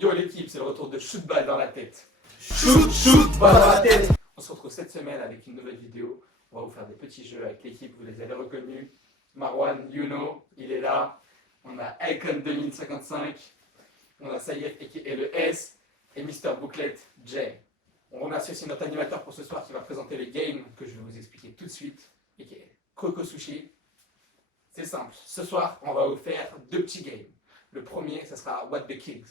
Yo l'équipe, c'est le retour de Shoot Balle dans la tête. Shoot, balle dans la tête. On se retrouve cette semaine avec une nouvelle vidéo. On va vous faire des petits jeux avec l'équipe, vous les avez reconnus. Marwan, Youno, il est là. On a Icon 2055. On a Saïef et le S. Et Mister Booklet, Jay. On remercie aussi notre animateur pour ce soir qui va présenter les games que je vais vous expliquer tout de suite. Et qui est Coco Sushi. C'est simple. Ce soir, on va vous faire deux petits games. Le premier, ce sera What the Kings.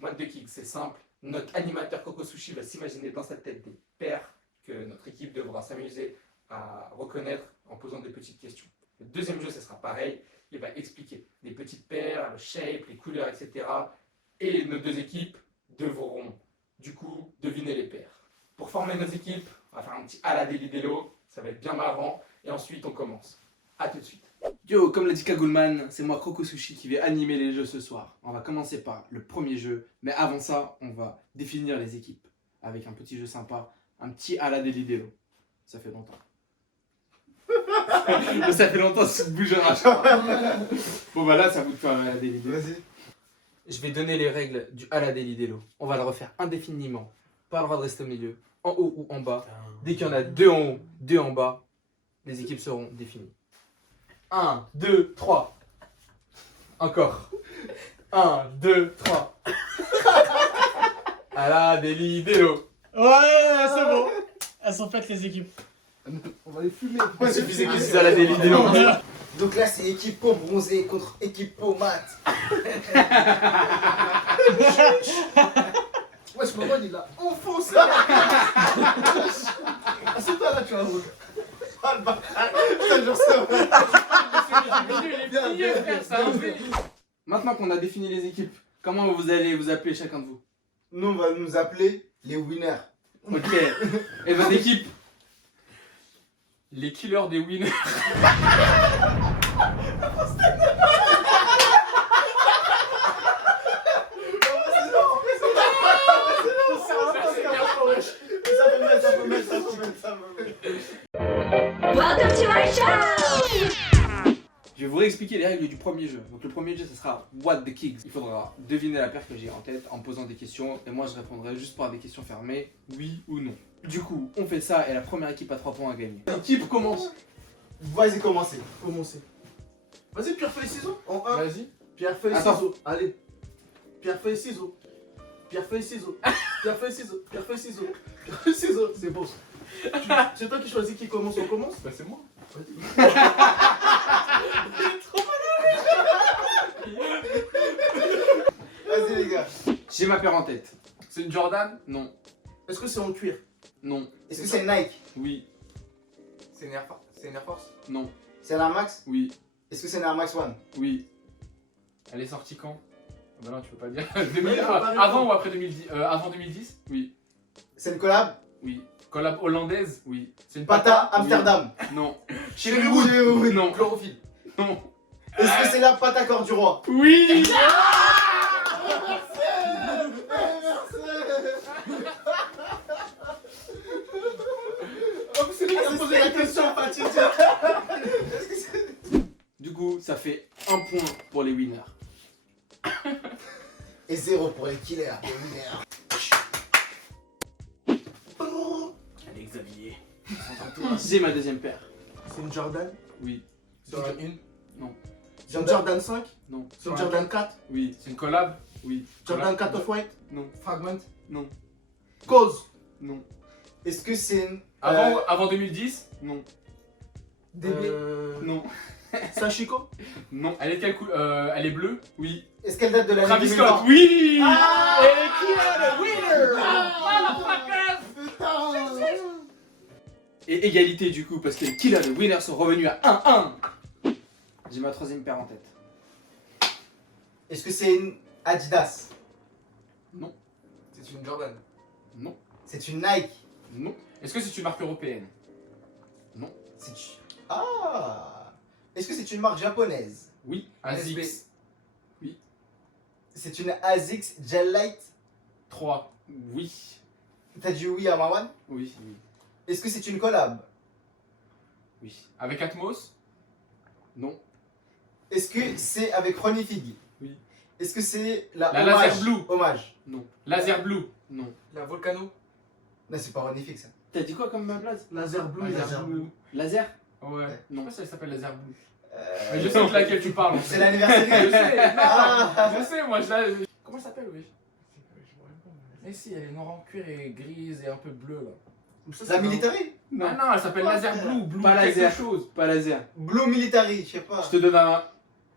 What the Kings, c'est simple. Notre animateur Coco Sushi va s'imaginer dans sa tête des paires que notre équipe devra s'amuser à reconnaître en posant des petites questions. Le deuxième jeu, ce sera pareil. Il va expliquer les petites paires, le shape, les couleurs, etc. Et nos deux équipes devront, du coup, deviner les paires. Pour former nos équipes, on va faire un petit à la Daily Delo. Ça va être bien marrant. Et ensuite, on commence. A tout de suite. Yo, comme l'a dit Kagoulman, c'est moi Coco Sushi qui vais animer les jeux ce soir. On va commencer par le premier jeu, mais avant ça, on va définir les équipes avec un petit jeu sympa, un petit à la Daily Delo. Ça fait longtemps. Ça fait longtemps que tu te bouges Bon bah là, ça vous de faire la Daily Delo. Vas-y. Je vais donner les règles du à la Daily Delo. On va le refaire indéfiniment. Pas le droit de rester au milieu, en haut ou en bas. Dès qu'il y en a deux en haut, deux en bas, les équipes seront définies. 1, 2, 3. Encore. 1, 2, 3. À la Daily Delo. Ouais, c'est bon. Elles sont faites les équipes. On va les fumer. Il suffisait qu'ils disent à la Daily Delo. Donc là, c'est équipe peau bronzée contre équipe peau mat. Ouais, je me vois, il l'a enfoncé. Assieds-toi là, tu vas voir. Ah, le bâtard. Putain, genre ça. Maintenant qu'on a défini les équipes, comment vous allez vous appeler chacun de vous? Nous, on va nous appeler les winners. Ok. Et votre équipe? Les killers des winners. Welcome to our show! Je vais vous réexpliquer les règles du premier jeu. Donc le premier jeu, ce sera What the Kings. Il faudra deviner la paire que j'ai en tête en posant des questions et moi je répondrai juste par des questions fermées, oui ou non. Du coup, on fait ça et la première équipe à 3 points à gagner. L'équipe commence. Vas-y, commencez. Vas-y, pierre, feuille, ciseaux. En 1. Vas-y. Pierre, feuille, Attends. ciseaux. Allez. Pierre, feuille, ciseaux. Pierre, feuille, ciseaux. Pierre, feuille, ciseaux. Pierre, feuille, ciseaux. Pierre, feuille, ciseaux. C'est bon. C'est toi qui choisis qui commence, on commence. Bah c'est moi. Vas-y, les gars. J'ai ma paire en tête. C'est une Jordan? Non. Est-ce que c'est en cuir? Non. Est-ce que c'est Nike? Oui. C'est une Air Force? Non. C'est un Air Max? Oui. Est-ce que c'est un Air Max One? Oui. Elle est sortie quand? Bah non, tu peux pas dire. non, pas Avant ou après 2010? Avant 2010? Oui. C'est une collab? Oui. Collab hollandaise? Oui. C'est une Pata Amsterdam? Non. Cherry Wood? Non. Chlorophylle? Non. Est-ce que c'est la pâte Cœur du Roi? Oui. C'est lui qui a posé la question, Patrick. Du coup, ça fait 1 point pour les winners. Et 0 pour les killers, les winners. Allez, Xavier. J'ai ma deuxième paire. C'est une Jordan? Oui. C'est une? C'est une Jordan 5? Non. C'est une Jordan 4? Oui. C'est une collab? Oui. Jordan 4 Off-White? Non. Fragment? Non. Cause? Non. Est-ce que c'est une. Avant 2010? Non. DB? Non. Sachiko? Non. Elle est de quelle couleur? Elle est bleue? Oui. Est-ce qu'elle date de l'année Travis 2020? Scott? Oui. Ah. Et qui est le winner? Et égalité du coup, parce que les killers de winners sont revenus à 1-1. J'ai ma troisième paire en tête. Est-ce que c'est une Adidas? Non. C'est une Jordan? Non. C'est une Nike? Non. Est-ce que c'est une marque européenne? Non. Ah! Est-ce que c'est une marque japonaise? Oui. ASICS? C'est une ASICS Gel Light? 3. Oui. T'as dit oui à Marwan? Oui. Oui. Est-ce que c'est une collab? Oui. Avec Atmos? Non. Est-ce que c'est avec Ronnie Fig? Oui. Est-ce que c'est la La hommage? laser blue. Hommage. Laser blue. Non. La Volcano. Non, c'est pas magnifique ça. T'as dit quoi comme place? Laser blue, Laser blue. Laser? Ouais. Non. Je sais pas si elle s'appelle laser blue. Mais je sais de laquelle tu parles. C'est l'anniversaire. Je sais, Ah. non, je sais, moi je la. Comment elle s'appelle, oui? Mais si, elle est noire en cuir et grise et un peu bleue là. La military? Non. Ah non, elle s'appelle laser blue. Blue Pas quelque laser. chose. Pas laser. Blue military, je sais pas. Je te donne un.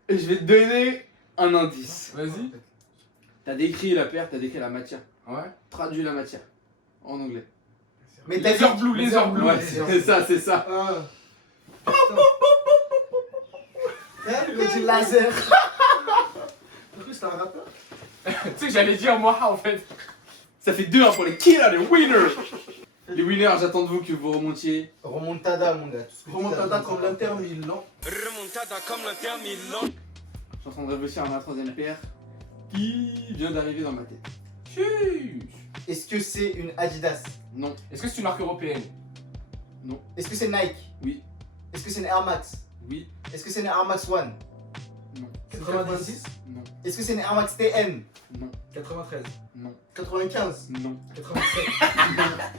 Je vais te donner un indice. Vas-y. T'as décrit la paire, t'as décrit la matière. Ouais. Traduis la matière en anglais. Mais t'as Laser dit- blue, laser blue. Ouais, c'est ça, c'est ça. Ah. Il a dit laser. T'as cru que c'était un rappeur? Tu sais que j'allais dire moi en fait. Ça fait 2-1 pour les killers, les winners. Les winners, j'attends de vous que vous remontiez. Remontada, mon gars. Tout ce que tu Remontada as, comme l'Inter Milan. Je suis en train de réfléchir à ma troisième paire qui vient d'arriver dans ma tête. Chuch. Est-ce que c'est une Adidas? Non, Est-ce que c'est une marque européenne? Est-ce que c'est Nike? oui, Est-ce que c'est une Air Max? oui, Est-ce que c'est une Air Max One? non, 90. non, Est-ce que c'est une Air Max TN? non, 93. non, 95? non. 87.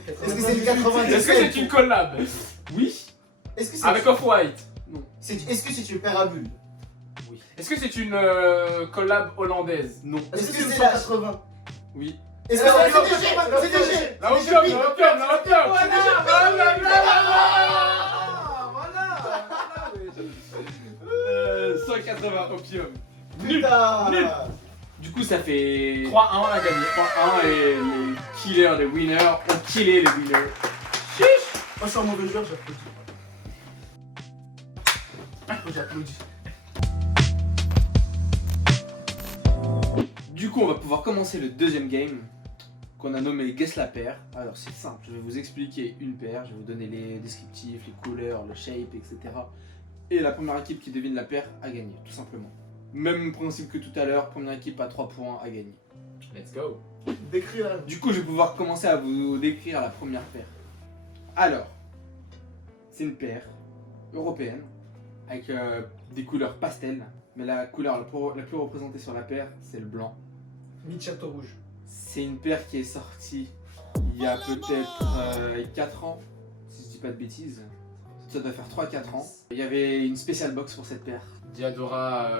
Est-ce que c'est une 97? Est-ce que c'est une collab? Oui, Est-ce que c'est Avec Off-White? Est-ce que c'est une paire à bulles? oui, Est-ce que c'est une collab hollandaise? non, Est-ce que c'est 180. oui. Est-ce que c'est DG? La opium, la opium, la opium! Voilà. 180 opium. Putain. Nul. Du coup, ça fait 3-1, on a gagné. 3-1 et les killers, les winners ont killé les winners. Moi, je suis un mauvais joueur, j'applaudis. Du coup, on va pouvoir commencer le deuxième game qu'on a nommé Guess la paire. Alors, c'est simple, je vais vous expliquer une paire, je vais vous donner les descriptifs, les couleurs, le shape, etc. Et la première équipe qui devine la paire a gagné, tout simplement. Même principe que tout à l'heure, première équipe à 3 points a gagné. Let's go. Décris la. Du coup, je vais pouvoir commencer à vous décrire la première paire. Alors, c'est une paire européenne avec des couleurs pastel, mais la couleur la plus représentée sur la paire, c'est le blanc. Mid-Château Rouge. C'est une paire qui est sortie il y a peut-être 4 ans, si je dis pas de bêtises. Ça doit faire 3-4 ans. Il y avait une spéciale box pour cette paire. Diadora,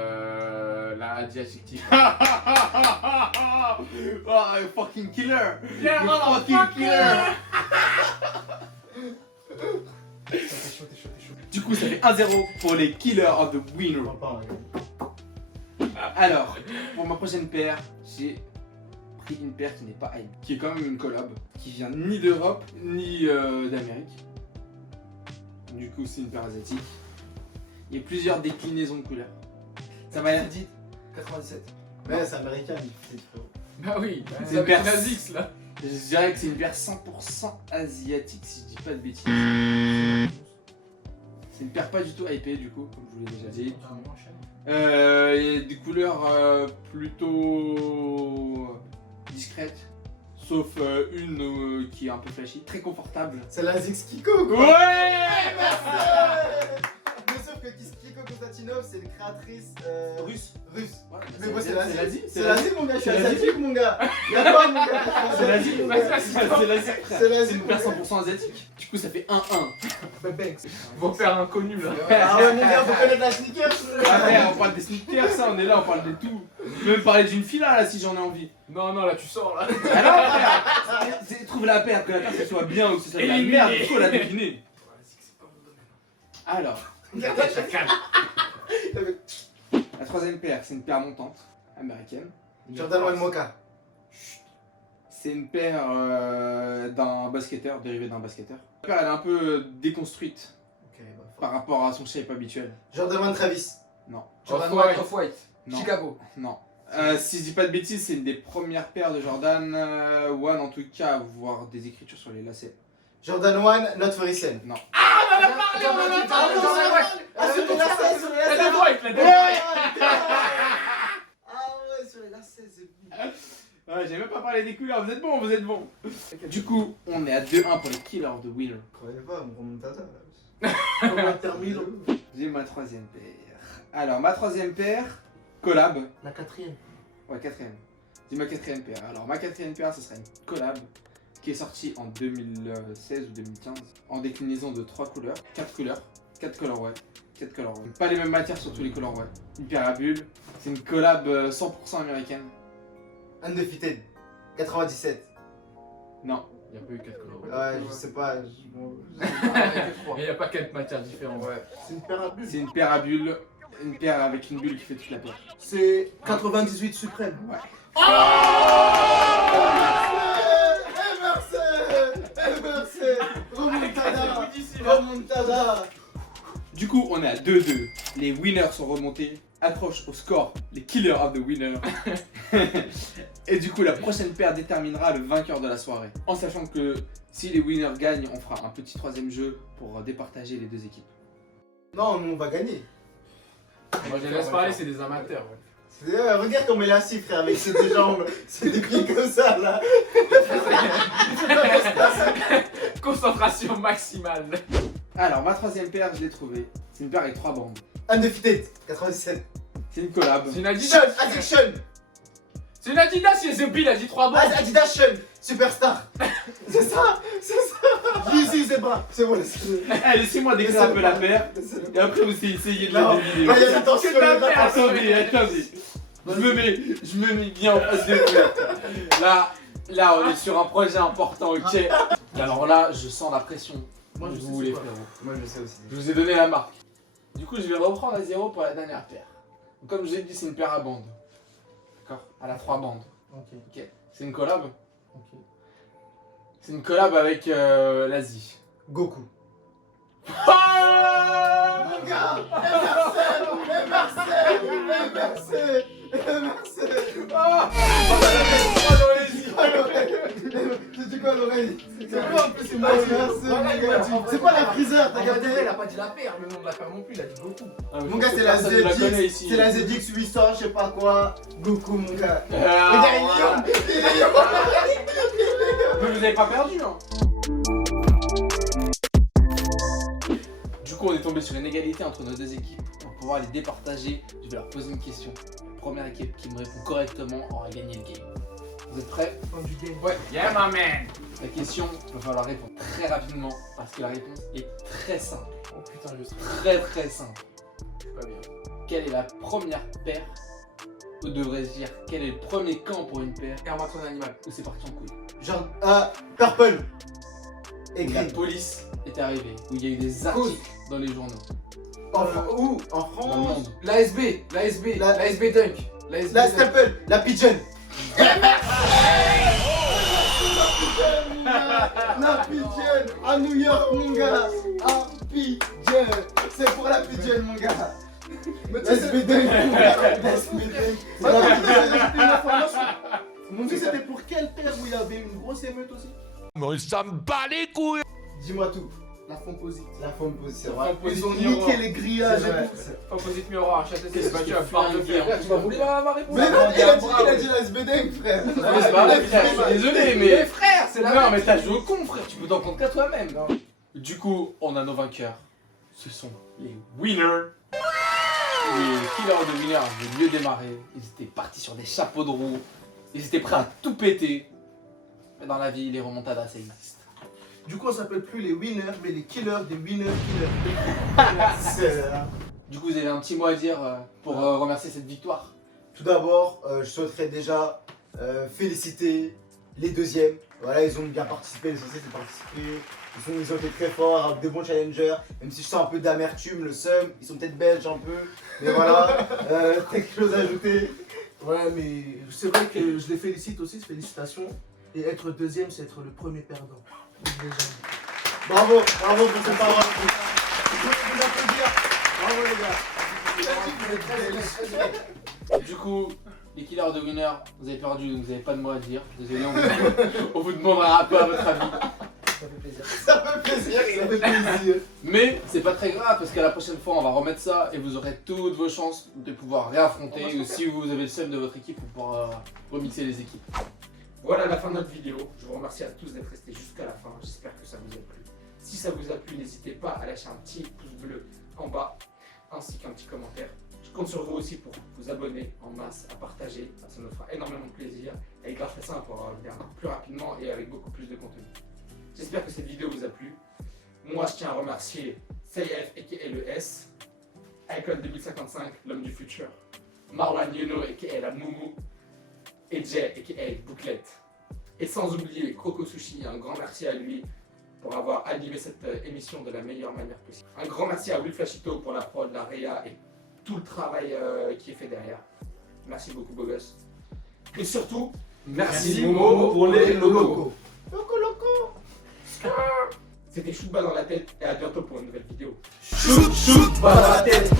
la Adjective. Oh, fucking killer! Yeah, You fucking killer! T'es chaud, t'es chaud, t'es chaud. Du coup, ça fait 1-0 pour les killers of the winner. On va pas, Alors, pour ma prochaine paire, j'ai pris une paire qui n'est pas Aim, qui est quand même une collab, qui vient ni d'Europe, ni d'Amérique. Du coup, c'est une paire asiatique. Il y a plusieurs déclinaisons de couleurs. Ça va dit 97. Ouais, c'est américain, c'est frérot. Bah oui, C'est c'est une paire. avec Nazix là. Je dirais que c'est une paire 100% asiatique, si je dis pas de bêtises. C'est une paire pas du tout hypée, du coup, comme je vous l'ai déjà dit. Il y a des couleurs plutôt discrètes, sauf une qui est un peu flashy, très confortable. C'est la Zix Kiko quoi. Ouais! Mais sauf que Kiko Konstantinov, c'est une créatrice russe. Ouais, Mais moi, c'est l'Asie. l'Asie. C'est l'Asie, mon gars. Je suis C'est l'Asie. asiatique, mon gars. Y'a pas, mon gars. C'est l'Asie. Vas-y, vas-y, C'est l'Asie. C'est l'Asie. C'est une paire 100% asiatique. Du coup, ça fait 1-1. Banks. Vos pères inconnus là. Ah ouais, mon gars, faut connaître la sneakers. Après, on parle des sneakers, ça, on est là, on parle de tout. Je peux même parler d'une fila là si j'en ai envie. Non, non, là tu sors là. Alors, frère, trouve la paire, que la paire ce soit bien ou que ce soit de la Éliminé. merde, il faut la deviner. Alors, la troisième paire, c'est une paire montante américaine. Jordan One Mocha. C'est une paire d'un basketteur, dérivée d'un basketteur. La paire, elle est un peu déconstruite Ok, bah, par rapport à son shape habituel. Jordan One Travis. Jordan Off-White. Off-White. Non. Chicago. Non. Si je dis pas de bêtises, c'est une des premières paires de Jordan One en tout cas à voir des écritures sur les lacets. Jordan One, Not For Sale. Non. Ah, sur les lacets, sur les La lacets. Dead White, la Dead Ouais. White. Ah ouais, sur les lacets, c'est bon. Ouais, j'ai même pas parlé des couleurs, vous êtes bons, vous êtes bons. Du coup, on est à 2-1 pour les killers of the winner. Croyez pas, mon remontada là. Comme l'Inter Milan. J'ai ma troisième paire. Alors, ma troisième paire, collab. La quatrième. Ouais, quatrième. C'est ma quatrième paire. Alors, ma quatrième paire, ce sera une collab qui est sortie en 2016 ou 2015 en déclinaison de 3 couleurs, 4 couleurs, 4 colorways. 4 colorways. Pas les mêmes matières sur tous les colorways. Une paire à bulles. C'est une collab 100% américaine. Undefeated. 97. Non. Il n'y a pas eu 4 couleurs. Ouais, je sais pas. Il n'y a pas 4 matières différentes. Ouais. C'est une paire à bulles. C'est une paire à bulles. Une paire avec une bulle qui fait toute la paire. C'est 98 suprême. Ouais. Remontada. Remontada. Du coup, on est à 2-2. Les winners sont remontés. Accroche au score les killers of the winner. Et du coup, la prochaine paire déterminera le vainqueur de la soirée. En sachant que si les winners gagnent, on fera un petit troisième jeu pour départager les deux équipes. Non, nous on va gagner. Moi, je les laisse parler, c'est des amateurs. Regarde comme il est assis, frère, avec ses deux jambes. C'est des pieds comme ça, là. Concentration maximale. Alors, ma troisième paire, je l'ai trouvée. C'est une paire avec 3 bandes. Undefeated. 97. C'est une collab. C'est une Adidas. Shun. Addiction. C'est une Adidas, il a dit 3 bandes. Adidas Shun. Superstar. C'est ça. C'est ça. Yeezy Zebra. C'est bon, laisse-le. Allez, laissez-moi décrire un peu la paire. Et après, vous essayez de la Non, deviner. là, il y a des tensions. Attendez, attendez. Je me mets bien en face de vous. Là, on est sur un projet important, ok. Et alors là, je sens la pression. Moi, je sais vous voulez, c'est quoi. frérot. Moi, je sais aussi. Je vous ai donné la marque. Du coup, je vais reprendre à 0 pour la dernière paire. Donc, comme je vous ai dit, c'est une paire à bandes. D'accord. Elle a 3 bandes. Ok. C'est une collab. Ok. C'est une collab avec l'Asie. Goku. Mon gars. C'est du quoi l'oreille? C'est quoi en plus? C'est moi. C'est quoi la friseur? T'as capté? Il a pas dit la paire, le nom de la paire non plus, il a dit Goku. Mon gars, c'est la Personne ne la connaît ZX, ici. c'est la ZX 800, je sais pas quoi. Goku, mon gars. Ah, Regarde, il est lion. Mais vous avez pas perdu, hein. Du coup, on est tombé sur une égalité entre nos deux équipes. Pour pouvoir les départager, je vais leur poser une question. La première équipe qui me répond correctement aura gagné le game. Vous êtes prêts? Fin du game. Ouais. Yeah, my man. La question, il va falloir répondre très rapidement parce que la réponse est très simple. Oh putain, je suis Très simple. pas bien. Quelle est la première paire? Ou devrais-je dire, quel est le premier camp pour une paire? Air Max en animal. Où c'est parti en couille? Genre, purple. Et Où la green. police est arrivée, où il y a eu des articles dans les journaux. Où? En Dans le France. monde. L'ASB Dunk. La Staple, la Pigeon. La Pigeon à New York, mon gars. À Pigeon. C'est pour la Pigeon, mon gars. La SB Dunk, mon gars. La SB Dunk. C'est la Pigeon. Mon dieu, c'était pour quelle paire où il y avait une grosse émeute aussi? Mais ça me bat les couilles. Dis-moi tout. La Fomposite. La Fomposite, c'est vrai. Ils ont Composite miroir. niqué les grillages et tout. Composite miroir, HTC, c'est battu à barre de fer. Tu m'as voulu ma réponse? Mais non, il a dit la SB Dunk, frère. Non, mais c'est pas vrai, frère, je suis désolé, mais. frère, c'est Non, mais t'as joué au con, frère, tu peux t'en compte qu'à toi-même. Du coup, on a nos vainqueurs. Ce sont les winners. Les killers de winners avaient mieux démarré. Ils étaient partis sur des chapeaux de roue. Ils étaient prêts à tout péter. Mais dans la vie, les remontadas, ça existe. Du coup, on s'appelle plus les winners, mais les killers des winners Du coup, vous avez un petit mot à dire pour remercier cette victoire. Tout d'abord, je souhaiterais déjà féliciter les deuxièmes. Voilà, ils ont bien participé, l'essentiel c'est de participer. Ils ont été très forts, avec des bons challengers. Même si je sens un peu d'amertume, le seum, ils sont peut-être belges un peu. Mais voilà, t'as quelque chose à ajouter? Ouais, mais c'est vrai que je les félicite aussi, félicitations. Et être deuxième, c'est être le premier perdant. Bravo, bravo pour cette parole. Bravo les gars. Du coup, les killers de winners, vous avez perdu, donc vous n'avez pas de mot à dire. Désolé, on vous demandera un peu à votre avis. Ça fait plaisir. Ça fait plaisir, ça fait plaisir. Mais c'est pas très grave parce qu'à la prochaine fois on va remettre ça et vous aurez toutes vos chances de pouvoir réaffronter ou si vous avez le seum de votre équipe pour pouvoir remixer les équipes. Voilà la fin de notre vidéo. Je vous remercie à tous d'être restés jusqu'à la fin. J'espère que ça vous a plu. Si ça vous a plu, n'hésitez pas à lâcher un petit pouce bleu en bas ainsi qu'un petit commentaire. Je Je compte sur vous aussi pour vous abonner en masse, à partager, ça nous fera énormément de plaisir. Et grâce à ça, on pourra revenir plus rapidement et avec beaucoup plus de contenu. J'espère que cette vidéo vous a plu. Moi, je tiens à remercier Sayef aka le S, Icon 2055, l'homme du futur, Marwan Yuno aka la Moumou, et Jay aka Bouclette. Et sans oublier Croco Sushi, un grand merci à lui pour avoir animé cette émission de la meilleure manière possible. Un grand merci à Will Flashito pour la prod, la réa et tout le travail qui est fait derrière. Merci beaucoup, beau gosse. Et surtout, merci Momo pour les locaux. C'était Shoot Bas dans la tête et à bientôt pour une nouvelle vidéo. Shoot, shoot, pas dans la tête.